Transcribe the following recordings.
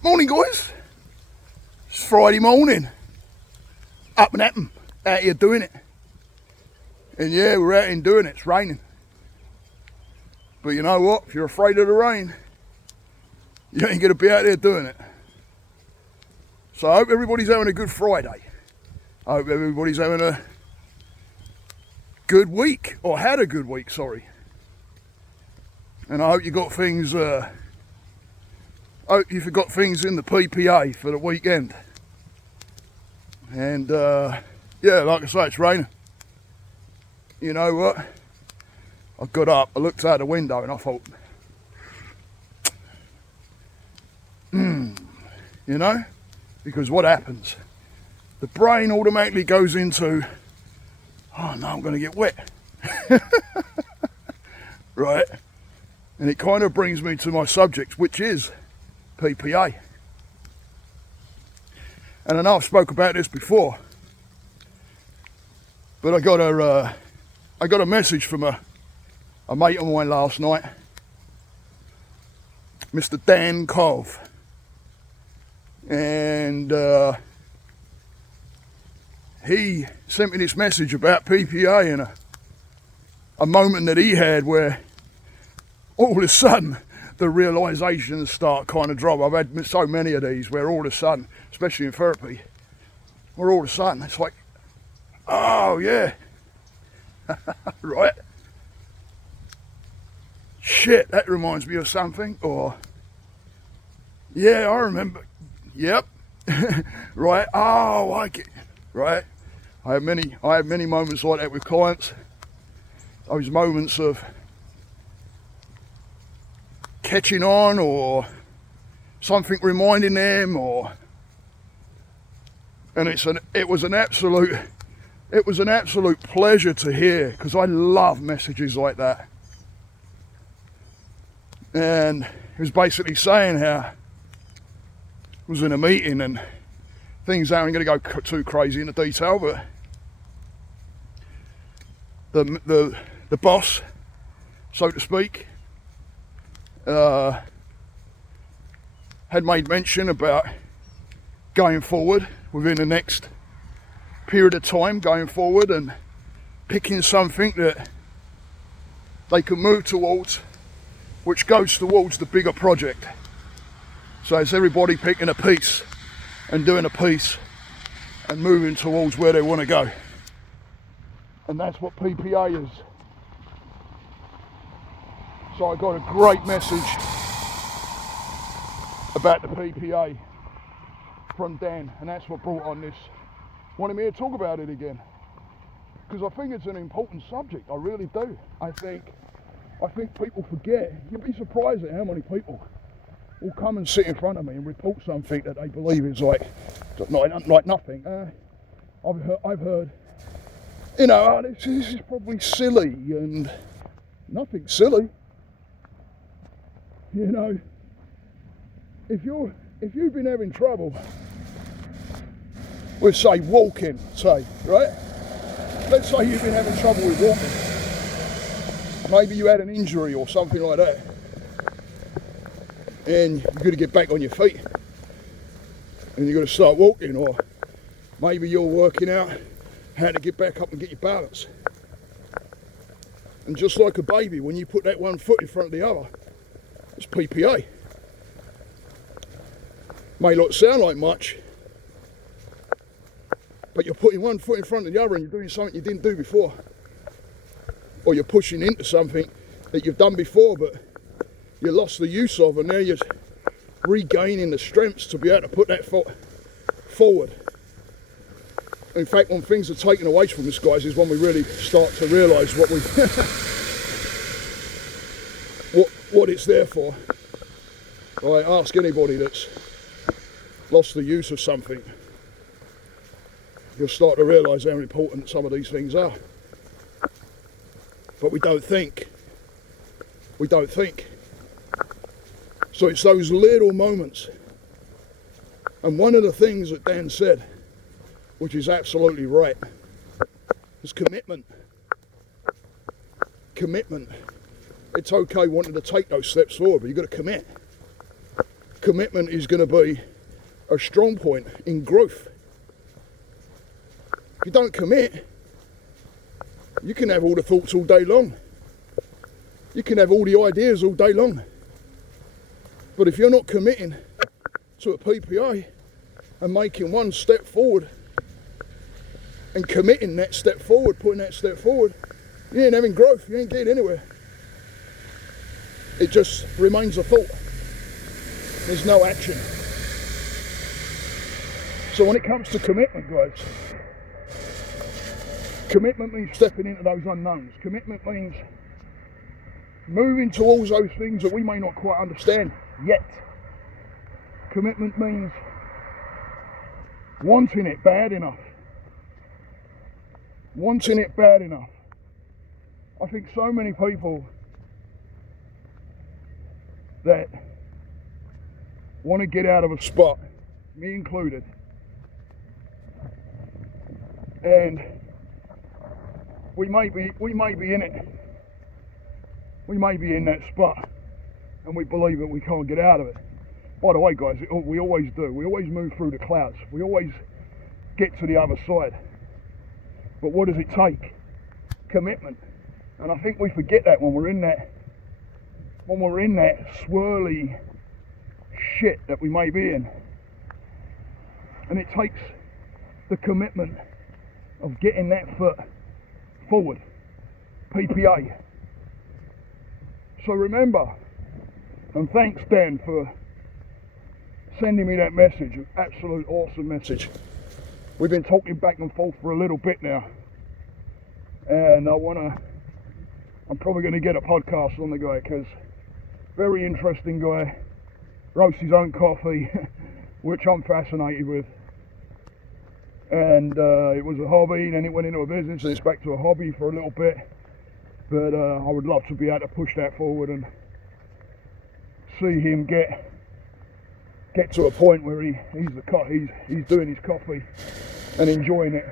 Morning, guys. It's Friday morning. Up and at 'em. Out here doing it. And yeah, we're out here doing it. It's raining. But you know what? If you're afraid of the rain, you ain't going to be out there doing it. So I hope everybody's having a good Friday. I hope everybody's having a good week. Or had a good week, sorry. And I hope you got things... I hope you've got things in the PPA for the weekend. And yeah, like I say, it's raining. You know what? I got up, I looked out the window and I thought, you know? Because what happens? The brain automatically goes into, oh no, I'm going to get wet. Right? And it kind of brings me to my subject, which is PPA. And I know I've spoke about this before, but I got a message from a mate of mine last night, Mr. Dan Cove, and he sent me this message about PPA and a moment that he had where all of a sudden the realizations start kind of drop. I've had so many of these where all of a sudden, especially in therapy, where all of a sudden it's like, oh yeah, right, shit, that reminds me of something, or yeah, I remember, yep, right, oh, I get, right. I have many moments like that with clients. Those moments of catching on, or something reminding them, and it was an absolute pleasure to hear, because I love messages like that. And he was basically saying how he was in a meeting, and things aren't going to go too crazy into detail, but the boss, so to speak, had made mention about going forward within the next period of time, going forward and picking something that they can move towards, which goes towards the bigger project. So it's everybody picking a piece and doing a piece and moving towards where they want to go. And that's what PPA is. So I got a great message about the PPA from Dan, and that's what brought on this. Wanted me to talk about it again, because I think it's an important subject. I really do. I think people forget. You'd be surprised at how many people will come and sit in front of me and report something that they believe is like nothing. I've heard, you know, oh, this is probably silly, and nothing silly. You know, if you've been having trouble with, say, walking, say, right? Let's say you've been having trouble with walking. Maybe you had an injury or something like that, and you've got to get back on your feet, and you've got to start walking, or maybe you're working out how to get back up and get your balance. And just like a baby, when you put that one foot in front of the other, it's PPA. May not sound like much, but you're putting one foot in front of the other and you're doing something you didn't do before. Or you're pushing into something that you've done before but you lost the use of, and now you're regaining the strengths to be able to put that foot forward. In fact, when things are taken away from us, guys, is when we really start to realise what we what it's there for. I ask anybody that's lost the use of something, you'll start to realise how important some of these things are. But we don't think. So it's those little moments. And one of the things that Dan said, which is absolutely right, is commitment. Commitment. It's okay wanting to take those steps forward, but you've got to commit. commitment is going to be a strong point in growth. If you don't commit, you can have all the thoughts all day long. You can have all the ideas all day long. But if you're not committing to a PPA and making one step forward and committing that step forward, putting that step forward, you ain't having growth, you ain't getting anywhere. It just remains a thought. There's no action. So when it comes to commitment, guys, commitment means stepping into those unknowns. Commitment means moving towards those things that we may not quite understand yet. Commitment means wanting it bad enough. Wanting it bad enough. I think so many people that want to get out of a spot, me included, and we may be in it. We may be in that spot and we believe that we can't get out of it. By the way, guys, we always do. We always move through the clouds. We always get to the other side. But what does it take? Commitment. And I think we forget that when we're in that swirly shit that we may be in. And it takes the commitment of getting that foot forward. PPA. So remember, and thanks Dan for sending me that message, an absolute awesome message. We've been talking back and forth for a little bit now, and I'm probably going to get a podcast on the guy, because very interesting guy, roasts his own coffee, which I'm fascinated with, and it was a hobby, then it went into a business, and it's back to a hobby for a little bit, but I would love to be able to push that forward and see him get to a point where he's doing his coffee and enjoying it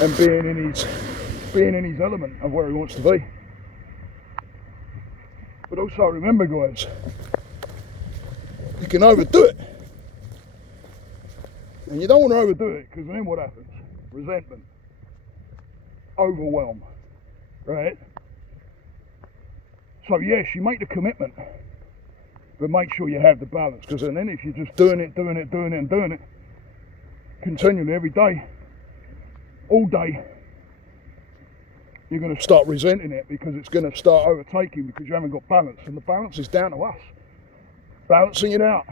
and being in his element of where he wants to be. But also remember, guys, you can overdo it, and you don't want to overdo it, because then what happens? Resentment, overwhelm, right? So yes, you make the commitment, but make sure you have the balance, because then if you're just doing it continually every day, all day, you're going to start resenting it, because it's going to start overtaking, because you haven't got balance, and the balance is down to us. Balancing it out.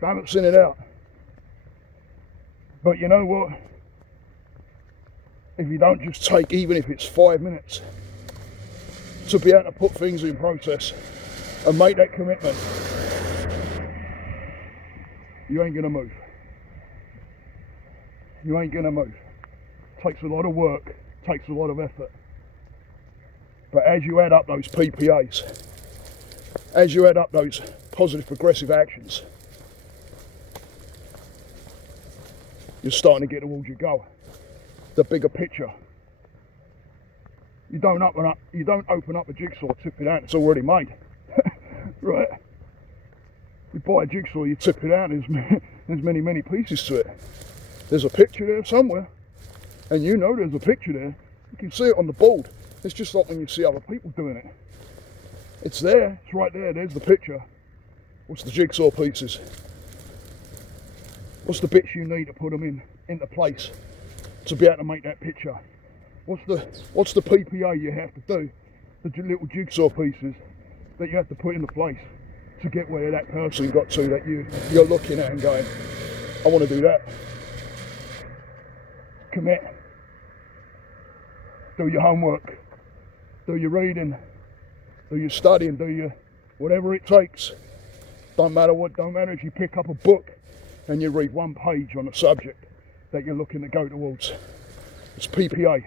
Balancing it out. But you know what? If you don't just take, even if it's 5 minutes, to be able to put things in process and make that commitment, you ain't going to move. You ain't going to move. It takes a lot of work, takes a lot of effort. But as you add up those PPAs, as you add up those positive progressive actions, you're starting to get towards your goal, the bigger picture. You don't open up a jigsaw, tip it out, it's already made. Right? You buy a jigsaw, you tip it out, there's many pieces to it. There's a picture there somewhere, and you know there's a picture there. You can see it on the board. It's just like when you see other people doing it. It's there, it's right there, there's the picture. What's the jigsaw pieces? What's the bits you need to put them into place to be able to make that picture? What's the PPA you have to do, the little jigsaw pieces that you have to put into place to get where that person got to that you're looking at and going, I want to do that. Commit. Do your homework. Do your reading. Do your studying. Do your whatever it takes. Don't matter if you pick up a book and you read one page on a subject that you're looking to go towards. It's PPA.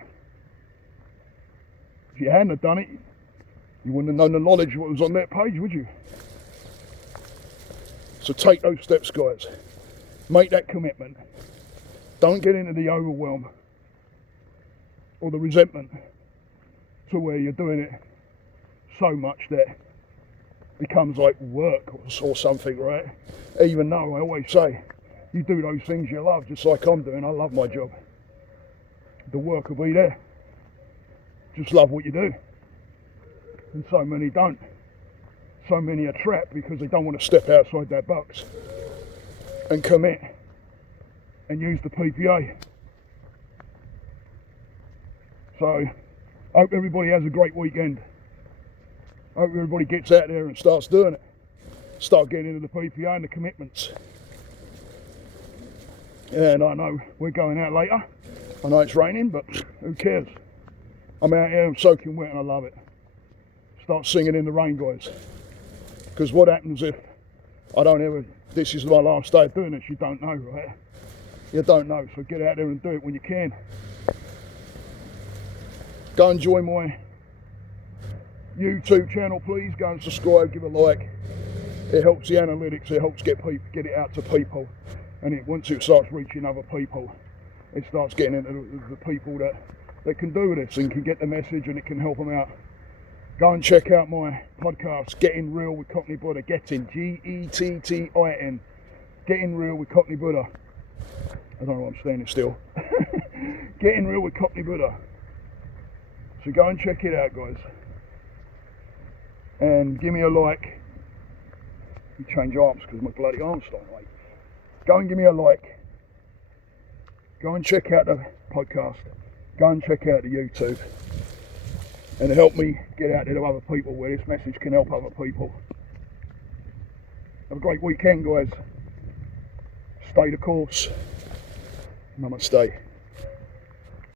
If you hadn't have done it, you wouldn't have known the knowledge of what was on that page, would you? So take those steps, guys. Make that commitment. Don't get into the overwhelm or the resentment to where you're doing it so much that becomes like work or something, right? Even though I always say, you do those things you love, just like I'm doing. I love my job. The work will be there. Just love what you do. And so many don't. So many are trapped because they don't want to step outside that box and commit and use the PPA. So, I hope everybody has a great weekend. I hope everybody gets out there and starts doing it. Start getting into the PPA and the commitments. And I know we're going out later. I know it's raining, but who cares? I'm out here, I'm soaking wet and I love it. Start singing in the rain, guys. Because what happens if I don't ever, this is my last day of doing this, you don't know, right? You don't know, so get out there and do it when you can. Go and join my YouTube channel, please. Go and subscribe, give a like. It helps the analytics, it helps get it out to people. And once it starts reaching other people, it starts getting into the people that can do this and can get the message and it can help them out. Go and check out my podcast, Getting Real with Cockney Buddha. Getting, G-E-T-T-I-N. Getting Real with Cockney Buddha. I don't know why I'm standing still. Getting Real with Cockney Buddha. So go and check it out, guys. And give me a like. You change arms because my bloody arm's starting to ache. Go and give me a like. Go and check out the podcast. Go and check out the YouTube. And help me get out there to other people where this message can help other people. Have a great weekend, guys. Stay the course. Namaste.